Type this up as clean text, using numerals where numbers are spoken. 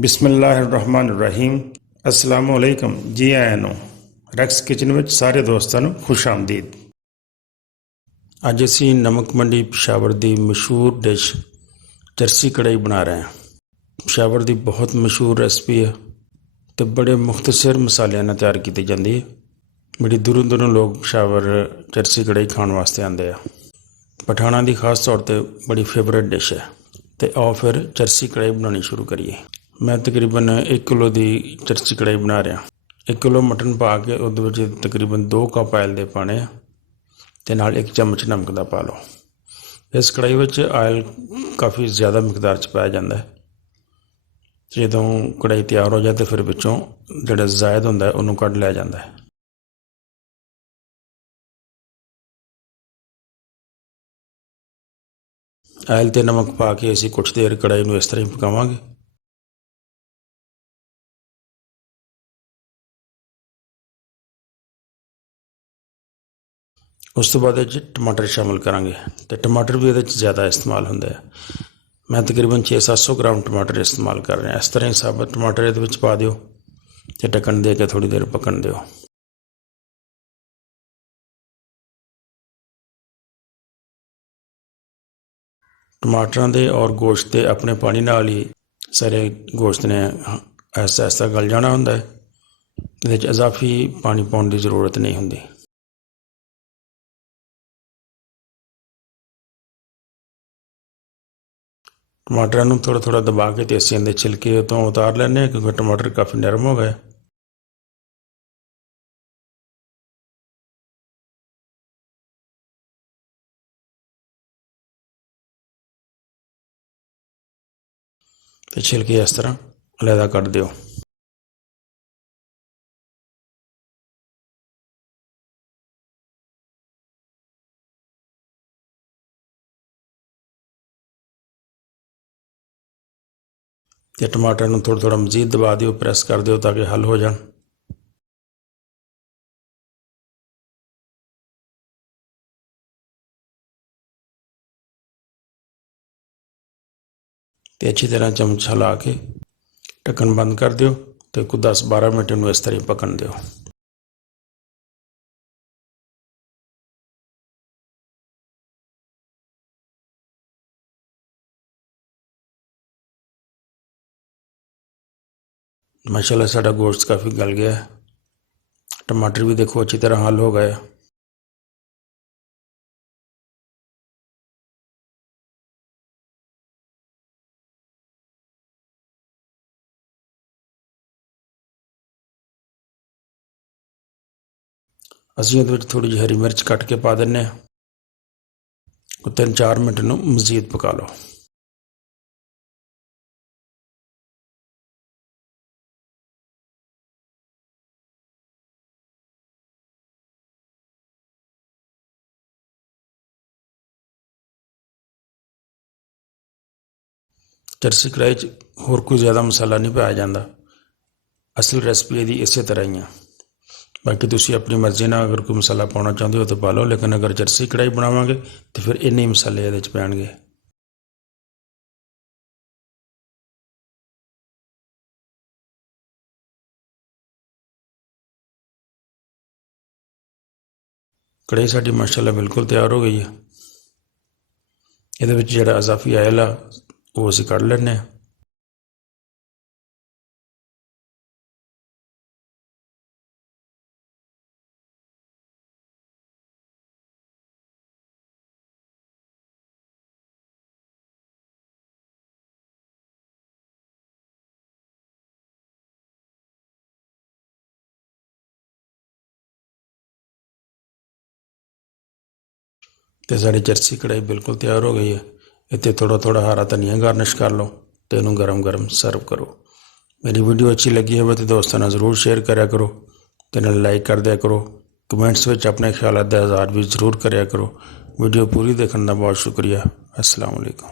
ਬਿਸਮਿਲ੍ਲਾਹਿਰਰਹਿਮਾਨਿਰਰਹੀਮ। अस्सलामु अलैकुम। जी आया ਨੂੰ ਰੈਕਸ ਕਿਚਨ ਵਿੱਚ ਸਾਰੇ ਦੋਸਤਾਂ ਨੂੰ ਖੁਸ਼ ਆਮਦੀਦ। ਅੱਜ ਅਸੀਂ ਨਮਕ ਮੰਡੀ ਪਿਸ਼ਾਵਰ ਦੀ ਮਸ਼ਹੂਰ ਡਿਸ਼ ਚਰਸੀ ਕੜਾਹੀ ਬਣਾ ਰਹੇ ਹਾਂ। ਪਿਸ਼ਾਵਰ ਦੀ ਬਹੁਤ ਮਸ਼ਹੂਰ ਰੈਸਪੀ ਹੈ ਅਤੇ ਬੜੇ ਮੁਖਤਸਰ ਮਸਾਲਿਆਂ ਨਾਲ ਤਿਆਰ ਕੀਤੀ ਜਾਂਦੀ ਹੈ। ਬੜੀ ਦੂਰੋਂ ਦੂਰੋਂ ਲੋਕ ਪਿਸ਼ਾਵਰ ਚਰਸੀ ਕੜਾਹੀ ਖਾਣ ਵਾਸਤੇ ਆਉਂਦੇ ਆ। ਪਠਾਣਾਂ ਦੀ ਖਾਸ ਤੌਰ 'ਤੇ ਬੜੀ ਫੇਵਰੇਟ ਡਿਸ਼ ਹੈ। ਅਤੇ ਆਓ ਫਿਰ ਚਰਸੀ ਕੜਾਹੀ ਬਣਾਉਣੀ ਸ਼ੁਰੂ ਕਰੀਏ। ਮੈਂ ਤਕਰੀਬਨ 1 ਕਿਲੋ ਦੀ ਚਰਸੀ ਕੜਾਹੀ ਬਣਾ ਰਿਹਾ। 1 ਕਿਲੋ ਮਟਨ ਪਾ ਕੇ ਉਹਦੇ ਵਿੱਚ ਤਕਰੀਬਨ 2 ਕੱਪ ਆਇਲ ਦੇ ਪਾਣੇ ਆ ਅਤੇ ਨਾਲ 1 ਚਮਚ ਨਮਕ ਦਾ ਪਾ ਲਓ। ਇਸ ਕੜਾਹੀ ਵਿੱਚ ਆਇਲ ਕਾਫੀ ਜ਼ਿਆਦਾ ਮਿਕਦਾਰ 'ਚ ਪਾਇਆ ਜਾਂਦਾ ਹੈ। ਜਦੋਂ ਕੜਾਹੀ ਤਿਆਰ ਹੋ ਜਾਏ ਤਾਂ ਫਿਰ ਵਿੱਚੋਂ ਜਿਹੜਾ ਜ਼ਾਇਦ ਹੁੰਦਾ ਉਹਨੂੰ ਕੱਢ ਲਿਆ ਜਾਂਦਾ ਹੈ। ਆਇਲ ਅਤੇ ਨਮਕ ਪਾ ਕੇ ਅਸੀਂ ਕੁਛ ਦੇਰ ਕੜਾਹੀ ਨੂੰ ਇਸ ਤਰ੍ਹਾਂ ਹੀ ਪਕਾਵਾਂਗੇ। ਉਸ ਤੋਂ ਬਾਅਦ ਇਹ 'ਚ ਟਮਾਟਰ ਸ਼ਾਮਿਲ ਕਰਾਂਗੇ ਅਤੇ ਟਮਾਟਰ ਵੀ ਇਹਦੇ 'ਚ ਜ਼ਿਆਦਾ ਇਸਤੇਮਾਲ ਹੁੰਦੇ ਆ। ਮੈਂ ਤਕਰੀਬਨ 600-700 ਗ੍ਰਾਮ ਟਮਾਟਰ ਇਸਤੇਮਾਲ ਕਰ ਰਿਹਾ। ਇਸ ਤਰ੍ਹਾਂ ਹੀ ਸਾਬਤ ਟਮਾਟਰ ਇਹਦੇ ਵਿੱਚ ਪਾ ਦਿਓ ਅਤੇ ਢੱਕਣ ਦੇ ਕੇ ਥੋੜ੍ਹੀ ਦੇਰ ਪਕਣ ਦਿਓ। ਟਮਾਟਰਾਂ ਦੇ ਔਰ ਗੋਸ਼ਤ ਦੇ ਆਪਣੇ ਪਾਣੀ ਨਾਲ ਹੀ ਸਾਰੇ ਗੋਸ਼ਤ ਨੇ ਐਸਾ ਐਸਾ ਗਲ ਜਾਣਾ ਹੁੰਦਾ ਹੈ। ਇਹਦੇ 'ਚ ਇਜ਼ਾਫੀ ਪਾਣੀ ਪਾਉਣ ਦੀ ਜ਼ਰੂਰਤ ਨਹੀਂ ਹੁੰਦੀ। ਟਮਾਟਰਾਂ ਨੂੰ ਥੋੜ੍ਹਾ ਥੋੜ੍ਹਾ ਦਬਾ ਕੇ ਅਤੇ ਅਸੀਂ ਇਹਦੇ ਛਿਲਕੇ ਤੋਂ ਉਤਾਰ ਲੈਂਦੇ ਹਾਂ ਕਿਉਂਕਿ ਟਮਾਟਰ ਕਾਫੀ ਨਰਮ ਹੋ ਗਏ। ਅਤੇ ਛਿਲਕੇ ਇਸ ਤਰ੍ਹਾਂ ਅਲੱਗਾ ਕੱਢ ਦਿਓ। ਅਤੇ ਟਮਾਟਰ ਨੂੰ ਥੋੜ੍ਹਾ ਥੋੜ੍ਹਾ ਮਜ਼ੀਦ ਦਬਾ ਦਿਓ, ਪ੍ਰੈਸ ਕਰ ਦਿਓ ਤਾਂ ਕਿ ਹੱਲ ਹੋ ਜਾਣ। ਅਤੇ ਅੱਛੀ ਤਰ੍ਹਾਂ ਚਮਚ ਹਿਲਾ ਕੇ ਢੱਕਣ ਬੰਦ ਕਰ ਦਿਓ ਅਤੇ ਕੋਈ 10-12 ਮਿੰਟ ਨੂੰ ਇਸ ਤਰ੍ਹਾਂ ਹੀ ਪਕਣ ਦਿਓ। ਮਾਸ਼ਾਅੱਲਾ ਸਾਡਾ ਗੋਸ਼ਤ ਕਾਫੀ ਗਲ ਗਿਆ ਹੈ। ਟਮਾਟਰ ਵੀ ਦੇਖੋ ਅੱਛੀ ਤਰ੍ਹਾਂ ਹੱਲ ਹੋ ਗਏ। ਅਸੀਂ ਇਹਦੇ ਵਿੱਚ ਥੋੜ੍ਹੀ ਜਿਹੀ ਹਰੀ ਮਿਰਚ ਕੱਟ ਕੇ ਪਾ ਦਿੰਦੇ ਹਾਂ। 3-4 ਮਿੰਟ ਨੂੰ ਮਜ਼ੀਦ ਪਕਾ ਲਓ। ਚਰਸੀ ਕੜਾਹੀ 'ਚ ਹੋਰ ਕੋਈ ਜ਼ਿਆਦਾ ਮਸਾਲਾ ਨਹੀਂ ਪਾਇਆ ਜਾਂਦਾ। ਅਸਲ ਰੈਸਪੀ ਇਹਦੀ ਇਸੇ ਤਰ੍ਹਾਂ ਹੀ ਆ। ਬਾਕੀ ਤੁਸੀਂ ਆਪਣੀ ਮਰਜ਼ੀ ਨਾਲ ਅਗਰ ਕੋਈ ਮਸਾਲਾ ਪਾਉਣਾ ਚਾਹੁੰਦੇ ਹੋ ਤਾਂ ਪਾ ਲਓ, ਲੇਕਿਨ ਅਗਰ ਚਰਸੀ ਕੜਾਹੀ ਬਣਾਵਾਂਗੇ ਤਾਂ ਫਿਰ ਇੰਨੇ ਹੀ ਮਸਾਲੇ ਇਹਦੇ 'ਚ ਪੈਣਗੇ। ਕੜਾਹੀ ਸਾਡੀ ਮਾਸ਼ਾਅੱਲਾ ਬਿਲਕੁਲ ਤਿਆਰ ਹੋ ਗਈ ਹੈ। ਇਹਦੇ ਵਿੱਚ ਜਿਹੜਾ ਇਜ਼ਾਫੀ ਆਇਲ ਆ ਉਹ ਅਸੀਂ ਕੱਢ ਲੈਂਦੇ ਹਾਂ। ਅਤੇ ਸਾਡੀ ਚਰਸੀ ਕੜਾਹੀ ਬਿਲਕੁਲ ਤਿਆਰ ਹੋ ਗਈ ਹੈ। ਇੱਥੇ ਥੋੜ੍ਹਾ ਥੋੜ੍ਹਾ ਹਰਾ ਧਨੀਆ ਗਾਰਨਿਸ਼ ਕਰ ਲਓ ਅਤੇ ਇਹਨੂੰ ਗਰਮ ਗਰਮ ਸਰਵ ਕਰੋ। ਮੇਰੀ ਵੀਡੀਓ ਅੱਛੀ ਲੱਗੀ ਹੋਵੇ ਤਾਂ ਦੋਸਤਾਂ ਨਾਲ ਜ਼ਰੂਰ ਸ਼ੇਅਰ ਕਰਿਆ ਕਰੋ ਅਤੇ ਨਾਲ ਲਾਈਕ ਕਰ ਦਿਆ ਕਰੋ। ਕਮੈਂਟਸ ਵਿੱਚ ਆਪਣੇ ਖਿਆਲਾਂ ਦਾ ਇਜ਼ਹਾਰ ਵੀ ਜ਼ਰੂਰ ਕਰਿਆ ਕਰੋ। ਵੀਡੀਓ ਪੂਰੀ ਦੇਖਣ ਦਾ ਬਹੁਤ ਸ਼ੁਕਰੀਆ। अस्सलाम वालेकुम।